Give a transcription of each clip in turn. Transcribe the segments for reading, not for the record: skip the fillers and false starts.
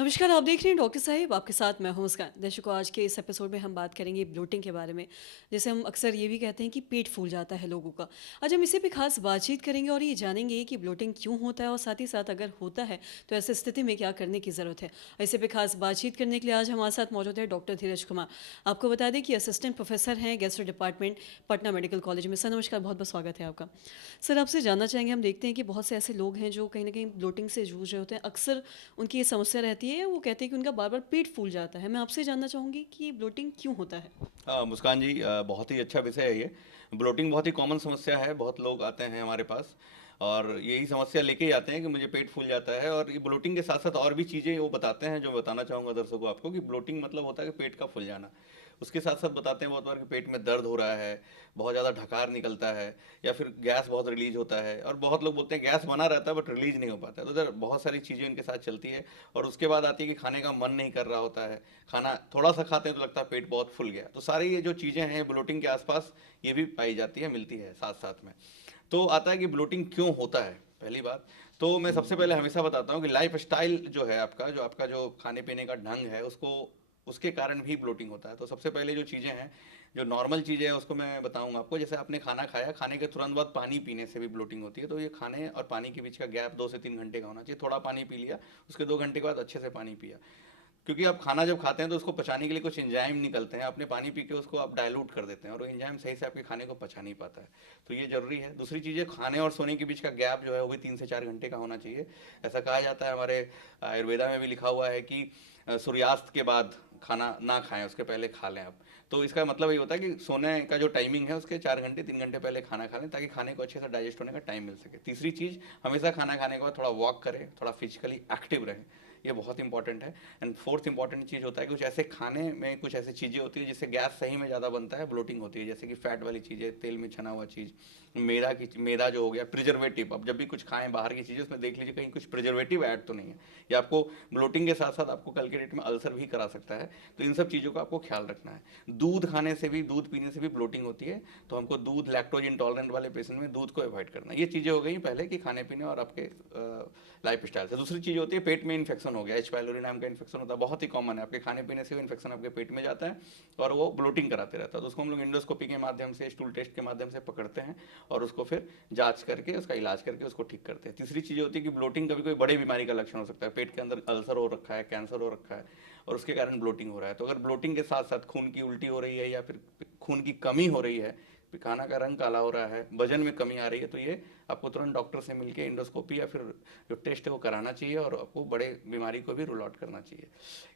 नमस्कार, आप देख रहे हैं डॉक्टर साहिब, आपके साथ मैं हूं मुस्कान। दर्शकों, आज के इस एपिसोड में हम बात करेंगे ब्लोटिंग के बारे में। जैसे हम अक्सर ये भी कहते हैं कि पेट फूल जाता है लोगों का। आज हम इसी पे खास बातचीत करेंगे और ये जानेंगे कि ब्लोटिंग क्यों होता है और साथ ही साथ अगर होता है तो ऐसी स्थिति में क्या करने की ज़रूरत है। इसी पे खास बातचीत करने के लिए आज हमारे साथ मौजूद है डॉक्टर धीरज कुमार। आपको बता दें कि असिस्टेंट प्रोफेसर हैं gastro department, Patna medical college में। सर नमस्कार, बहुत बहुत स्वागत है आपका। सर आपसे जानना चाहेंगे, हम देखते हैं कि बहुत से ऐसे लोग हैं जो कहीं ना कहीं ब्लोटिंग से जूझ रहे होते हैं। अक्सर उनकी ये समस्या रहती है, वो कहते हैं कि उनका बार बार पेट फूल जाता है। मैं आपसे जानना चाहूँगी कि ब्लोटिंग क्यों होता है। मुस्कान जी, बहुत ही अच्छा विषय है ये। ब्लोटिंग बहुत ही कॉमन समस्या है, बहुत लोग आते हैं हमारे पास और यही समस्या लेके ही आते हैं कि मुझे पेट फूल जाता है। और ये ब्लोटिंग के साथ साथ और भी चीज़ें वो बताते हैं जो मैं बताना चाहूँगा दर्शकों आपको, कि ब्लोटिंग मतलब होता है कि पेट का फूल जाना। उसके साथ साथ बताते हैं बहुत बार कि पेट में दर्द हो रहा है, बहुत ज़्यादा ढकार निकलता है, या फिर गैस बहुत रिलीज होता है। और बहुत लोग बोलते हैं गैस बना रहता है बट रिलीज नहीं हो पाता है। तो इधर बहुत सारी चीज़ें इनके साथ चलती है। और उसके बाद आती है कि खाने का मन नहीं कर रहा होता है, खाना थोड़ा सा खाते हैं तो लगता है पेट बहुत फूल गया। तो सारी ये जो चीज़ें हैं ब्लोटिंग के आसपास, ये भी पाई जाती है, मिलती है साथ साथ में। तो आता है कि ब्लोटिंग क्यों होता है। पहली बात तो मैं सबसे पहले हमेशा बताता हूँ कि लाइफ स्टाइल जो है आपका जो खाने पीने का ढंग है, उसको उसके कारण भी ब्लोटिंग होता है। तो सबसे पहले जो चीज़ें हैं, जो नॉर्मल चीज़ें हैं, उसको मैं बताऊंगा आपको। जैसे आपने खाना खाया, खाने के तुरंत बाद पानी पीने से भी ब्लोटिंग होती है। तो ये खाने और पानी के बीच का गैप 2 से 3 घंटे का होना चाहिए। थोड़ा पानी पी लिया, उसके 2 घंटे के बाद अच्छे से पानी पिया। क्योंकि आप खाना जब खाते हैं तो उसको पचाने के लिए कुछ एंजाइम निकलते हैं, अपने पानी पी के उसको आप डाइल्यूट कर देते हैं और वो एंजाइम सही से आपके खाने को पचा नहीं पाता है। तो ये जरूरी है। दूसरी चीज़ है, खाने और सोने के बीच का गैप जो है वो भी 3 से 4 घंटे का होना चाहिए। ऐसा कहा जाता है, हमारे आयुर्वेदा में भी लिखा हुआ है कि सूर्यास्त के बाद खाना ना खाएं, उसके पहले खा लें आप। तो इसका मतलब ये होता है कि सोने का जो टाइमिंग है उसके 4 घंटे 3 घंटे पहले खाना खा लें, ताकि खाने को अच्छे से डाइजेस्ट होने का टाइम मिल सके। तीसरी चीज़, हमेशा खाना खाने के बाद थोड़ा वॉक करें, थोड़ा फिजिकली एक्टिव रहें। ये बहुत इंपॉर्टेंट है। एंड फोर्थ इंपॉर्टेंट चीज़ होता है कि कुछ ऐसे खाने में कुछ ऐसी चीज़ें होती है जिससे गैस सही में ज़्यादा बनता है, ब्लोटिंग होती है। जैसे कि फैट वाली चीज़ें, तेल में छना हुआ चीज़, मैदा जो हो गया, प्रिजर्वेटिव। अब जब भी कुछ खाएं बाहर की चीज़ें, उसमें देख लीजिए कहीं कुछ प्रिजर्वेटिव ऐड तो नहीं है। ये आपको ब्लोटिंग के साथ साथ आपको कल के डेट में अल्सर भी करा सकता है। तो इन सब चीज़ों का आपको ख्याल रखना है। दूध खाने से भी, दूध पीने से भी ब्लोटिंग होती है। तो हमको दूध, लैक्टोज इंटॉलरेंट वाले पेशेंट में दूध को अवॉइड करना है। ये चीज़ें हो गई पहले कि खाने पीने और आपके लाइफ स्टाइल से। दूसरी चीज़ होती है, पेट में इन्फेक्शन हो गया, एच पाइलोरी नाम का इन्फेक्शन होता है, बहुत ही कॉमन है। आपके खाने पीने से वो इन्फेक्शन आपके पेट में जाता है और वो ब्लोटिंग कराते रहता है। तो उसको हम लोग इंडोस्कोपी के माध्यम से, स्टूल टेस्ट के माध्यम से पकड़ते हैं और उसको फिर जांच करके, उसका इलाज करके उसको ठीक करते हैं। तीसरी चीज़ होती है कि ब्लोटिंग कभी कोई बड़ी बीमारी का लक्षण हो सकता है। पेट के अंदर अल्सर हो रखा है, कैंसर हो रखा है और उसके कारण ब्लोटिंग हो रहा है। तो अगर ब्लोटिंग के साथ साथ खून की उल्टी हो रही है या फिर खून की कमी हो रही है, खाना का रंग काला हो रहा है, वजन में कमी आ रही है, तो ये आपको तुरंत डॉक्टर से मिलकर इंडोस्कोपी या फिर जो टेस्ट है वो कराना चाहिए और आपको बड़े बीमारी को भी रूल आउट करना चाहिए।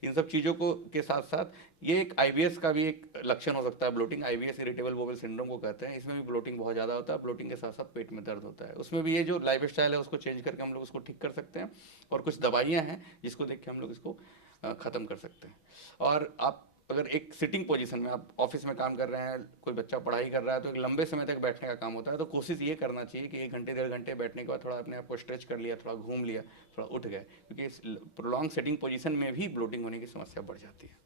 इन सब चीज़ों को के साथ साथ ये एक आईबीएस का भी एक लक्षण हो सकता है bloating. IBS irritable bowel syndrome को कहते हैं। इसमें भी ब्लोटिंग बहुत ज़्यादा होता है। ब्लोटिंग के साथ साथ पेट में दर्द होता है। उसमें भी ये जो लाइफ स्टाइल है उसको चेंज करके हम लोग उसको ठीक कर सकते हैं। और कुछ दवाइयाँ हैं जिसको देख के हम लोग इसको ख़त्म कर सकते हैं। और आप अगर एक सिटिंग पोजीशन में, आप ऑफिस में काम कर रहे हैं, कोई बच्चा पढ़ाई कर रहा है, तो एक लंबे समय तक बैठने का काम होता है। तो कोशिश ये करना चाहिए कि 1 घंटे 1.5 घंटे बैठने के बाद थोड़ा अपने आप को स्ट्रेच कर लिया, थोड़ा घूम लिया, थोड़ा उठ गए, क्योंकि इस प्रोलॉन्ग सिटिंग पोजीशन में भी ब्लोटिंग होने की समस्या बढ़ जाती है।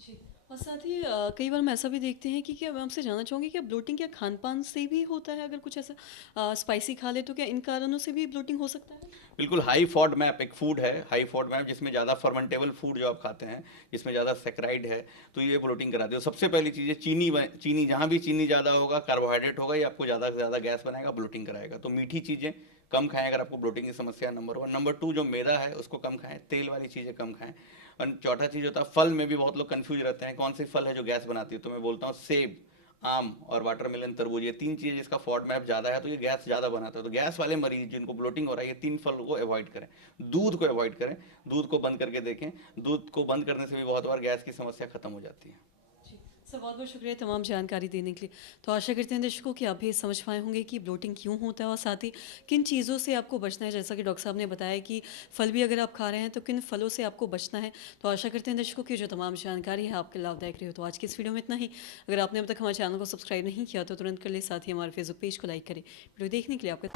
जी। और साथ ही कई बार हम ऐसा भी देखते हैं कि क्या, मैं आपसे जानना चाहूँगी कि ब्लोटिंग क्या खान पान से भी होता है? अगर कुछ ऐसा स्पाइसी खा ले तो क्या इन कारणों से भी ब्लोटिंग हो सकता है? बिल्कुल। हाई फॉड मैप एक फूड है, हाई फॉड मैप जिसमें ज़्यादा फर्मेंटेबल फूड जो आप खाते हैं, जिसमें ज़्यादा सेक्राइड है, तो ये ब्लोटिंग कराती है। सबसे पहली चीज़ है चीनी। चीनी, जहाँ भी चीनी ज़्यादा होगा, कार्बोहाइड्रेट होगा, ये आपको ज़्यादा से ज़्यादा गैस बनाएगा, ब्लोटिंग कराएगा। तो मीठी चीज़ें कम खाएं अगर आपको ब्लोटिंग की समस्या है, नंबर 1। नंबर 2, जो मैदा है उसको कम खाएं, तेल वाली चीज़ें कम खाएं। और चौथा चीज़ होता है, फल में भी बहुत लोग कंफ्यूज रहते हैं कौन सी फल है जो गैस बनाती है। तो मैं बोलता हूँ सेब, आम और वाटरमेलन, तरबूज, ये 3 चीज़ जिसका फॉड मैप ज़्यादा है तो ये गैस ज़्यादा बनाता है। तो गैस वाले मरीज जिनको ब्लोटिंग हो रहा है, ये 3 फल को अवॉइड करें। दूध को अवॉइड करें, दूध को बंद करके देखें। दूध को बंद करने से भी बहुत बार गैस की समस्या खत्म हो जाती है। जी। सर बहुत बहुत शुक्रिया तमाम जानकारी देने के लिए। तो आशा करते हैं दर्शकों कि आप भी समझ पाए होंगे कि ब्लोटिंग क्यों होता है और साथ ही किन चीज़ों से आपको बचना है। जैसा कि डॉक्टर साहब ने बताया कि फल भी अगर आप खा रहे हैं तो किन फलों से आपको बचना है। तो आशा करते हैं दर्शकों की जो तमाम जानकारी है आपके लाभदायक रही हो। तो आज की इस वीडियो में इतना ही। अगर आपने अब तक हमारे चैनल को सब्सक्राइब नहीं किया तो तुरंत कर ले, साथ ही हमारे फेसबुक पेज को लाइक करें। वीडियो देखने के लिए आपका